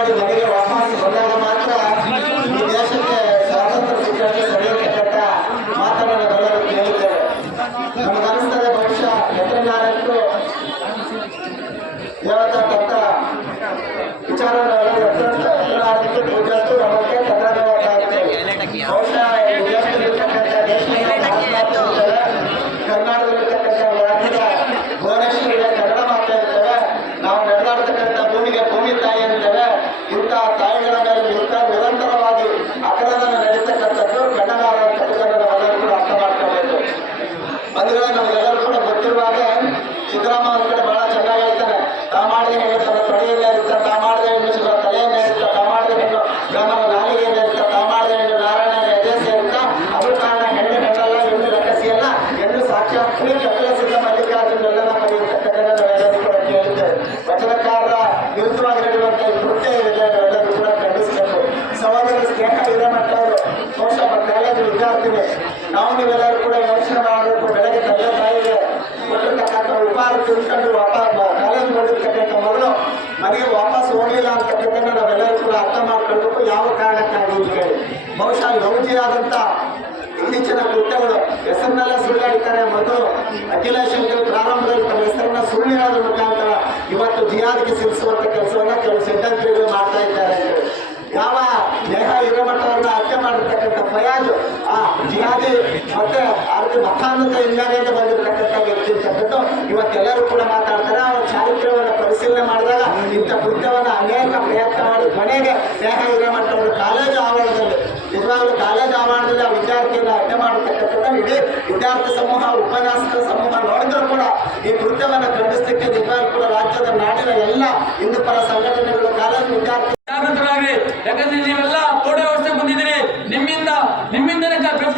ಮಾಡಿ ಮನೆಗೆ ವಾಪಸ್ ಬಂದಾಗ ಮಾತ್ರ ಈ ದೇಶಕ್ಕೆ ಸ್ವಾತಂತ್ರ್ಯ ಸಿಕ್ಕಂತೆ ಕಟ್ಟ ಮಾತನ್ನು ನಾವೆಲ್ಲರೂ ಕೇಳಿದ್ದೇವೆ ನಮಗನಿಸ್ತದೆ ಬಹುಶಃ ಯಂತ್ರಜ್ಞಾನಕ್ಕೂ ಹೇಳ್ತಕ್ಕಂಥ ಸಹೋದರ ಮಾಡ್ತಾ ಇದೆ ಬಹುಶಃ ನಮ್ಮ ಕಾಲೇಜು ವಿದ್ಯಾರ್ಥಿನಿ ನಾವು ನೀವೆಲ್ಲರೂ ಕೂಡ ಯೋಚನೆ ಮಾಡಬೇಕು. ಬೆಳಗ್ಗೆ ತಂದೆ ತಾಯಿಗೆ ಕೊಟ್ಟಿರ್ತಕ್ಕಂಥ ಉಪಹಾರ ತಿಳ್ಕೊಂಡು ವಾಪಸ್ ಕಾಲೇಜ್ ಮಾಡಿರ್ತಕ್ಕಂಥ ಮೊದಲು ಮನೆಗೆ ವಾಪಸ್ ಹೋಗಲಿಲ್ಲ ಅಂತಕ್ಕಂಥ ನಾವೆಲ್ಲರೂ ಕೂಡ ಅರ್ಥ ಮಾಡ್ಕೊಳ್ಬೇಕು. ಯಾವ ಕಾರಣಕ್ಕಾಗಿ ಅಂತ ಹೇಳಿ. ಬಹುಶಃ ಲೌಜಿಯಾದಂಥ ಇತ್ತೀಚಿನ ಕೃತ್ಯಗಳು ಹೆಸರನ್ನೆಲ್ಲ ಸುಳ್ಳಾಡಿದ್ದಾರೆ. ಮೊದಲು ಅಖಿಲೇಶ್ ಪ್ರಾರಂಭದಲ್ಲಿ ತಮ್ಮ ಹೆಸರನ್ನ ಸುಳ್ಳಿನ ಮುಖಾಂತರ ಇವತ್ತು ಜಿಯಾದಿಗೆ ಸಿಲಿಸುವಂತ ಕೆಲಸವನ್ನ ಕೆಲವು ಸಿದ್ಧಾಂತಗಳು ಮಾಡ್ತಾ ಇದ್ದಾರೆ ಅಂತ ಹೇಳಿ. ಯಾವ ನೇಹ ಹಿರೇಮಠವನ್ನ ಹತ್ಯೆ ಮಾಡಿರ್ತಕ್ಕಂಥ ಫಯಾಜ್ ಆ ಜಿಹಾದಿ ಮತ್ತೆ ಆರ್ತಿ ಮತಾನ್ನತ ಇಲ್ಲದಿಂದ ಬಂದಿರತಕ್ಕಂಥ ವ್ಯಕ್ತಿ ಅಂತಕ್ಕಂಥ ಇವತ್ತೆಲ್ಲರೂ ಕೂಡ ಮಾತಾಡ್ತಾರೆ. ಅವರ ಚಾರಿತ್ರ್ಯವನ್ನು ಪರಿಶೀಲನೆ ಮಾಡಿದಾಗ ಇಂಥ ಕೃತ್ಯವನ್ನು ಅನೇಕ ಪ್ರಯತ್ನ ಮಾಡಿ ಕೊನೆಗೆ ನೇಹ ಮಾಡ್ತಾರೆ ಕಾಲೇಜು ಆವರಣದಲ್ಲಿ ನಿಜವಾಗ್ಲೂ ಕಾಲೇಜು ಆವರಣದಲ್ಲಿ ಆ ವಿದ್ಯಾರ್ಥಿಯನ್ನು ಹತ್ಯೆ ಮಾಡತಕ್ಕಂಥದ್ದು ಇಡೀ ವಿದ್ಯಾರ್ಥಿ ಸಮೂಹ, ಉಪನ್ಯಾಸಕ ಸಮೂಹ ನೋಡಿದ್ರು ಕೂಡ ಈ ಕೃತ್ಯವನ್ನು ಖಂಡಿಸಲಿಕ್ಕೆ ನಿಜವಾಗ್ಲೂ ಕೂಡ ರಾಜ್ಯದ ನಾಡಿನ ಎಲ್ಲ ಹಿಂದೂ ಪರ ಸಂಘಟನೆಗಳು, ಕಾಲೇಜು ವಿದ್ಯಾರ್ಥಿ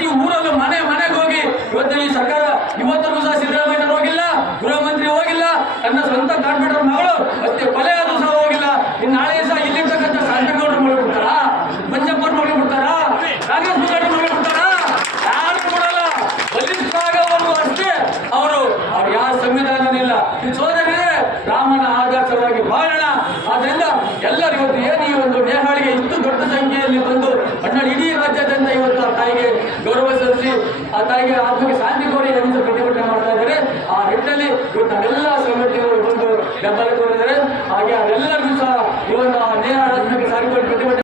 ಪ್ರತಿ ಊರಲ್ಲೂ ಮನೆ, ಮನೆಗೆ ಹೋಗಿ ಇವತ್ತು ಈ ಸರ್ಕಾರ ಇವತ್ತಿಗೂ ಸಹ ಸಿದ್ದರಾಮಯ್ಯ ಹೋಗಿಲ್ಲ ಗೃಹ ಮಂತ್ರಿ ಹೋಗಿಲ್ಲ, ತನ್ನ ಸ್ವಂತ ಕಾರ್ಪೊರೇಟರ್ ಮಗಳು ಮತ್ತೆ ಕೊಲೆ ಆದರೂ ಸಹ ಹೋಗಿಲ್ಲ. ಇನ್ನು ನಾಳೆ ಸಹ ಇಲ್ಲಿರ್ತಕ್ಕಂಥ ಬಿಡ್ತಾರಾ? ಮಾಡಿಬಿಡ್ತಾರಾ ಮಗಳು ಬಿಡ್ತಾರಾ? ಕಾಂಗ್ರೆಸ್ ಮುಖಂಡ ಮಗಳು ಬಿಡ್ತಾರಾ? ಯಾರು ಕೊಡಲ್ಲ ಬಲಿಷ್ಠಾಗವರು ಅಷ್ಟೇ ಅವರು, ಅವ್ರು ಯಾರ ಸಂವಿಧಾನ ಇಲ್ಲ. ಸೋದರರೇ ರಾಮನ ಆದರ್ಶವಾಗಿ ಬಾಳೋಣ. ಆದ್ರಿಂದ ಎಲ್ಲರೂ ಏನು ಈ ಒಂದು ನೇಹಾಳಿಗೆ ಇಷ್ಟು ತಾಯಿಗೆ ಆತ್ಮಕ್ಕೆ ಶಾಂತಿ ಕೋರಿ ಎಂದು ಪ್ರತಿಭಟನೆ ಮಾಡ್ತಾ ಇದ್ದಾರೆ. ಆ ನಿಟ್ಟಿನಲ್ಲಿ ಇವತ್ತು ಅವೆಲ್ಲ ಸಂಘಟನೆಗಳು ಒಂದು ಬೆಂಬಲ ಕೋರಿದ್ದಾರೆ. ಹಾಗೆ ಅವೆಲ್ಲರಿಗೂ ಸಹ ಇವತ್ತು ನೇರ ರಾಜ್ಯಕ್ಕೆ ಸಾರಿಕೊಂಡು ಪ್ರತಿಭಟನೆ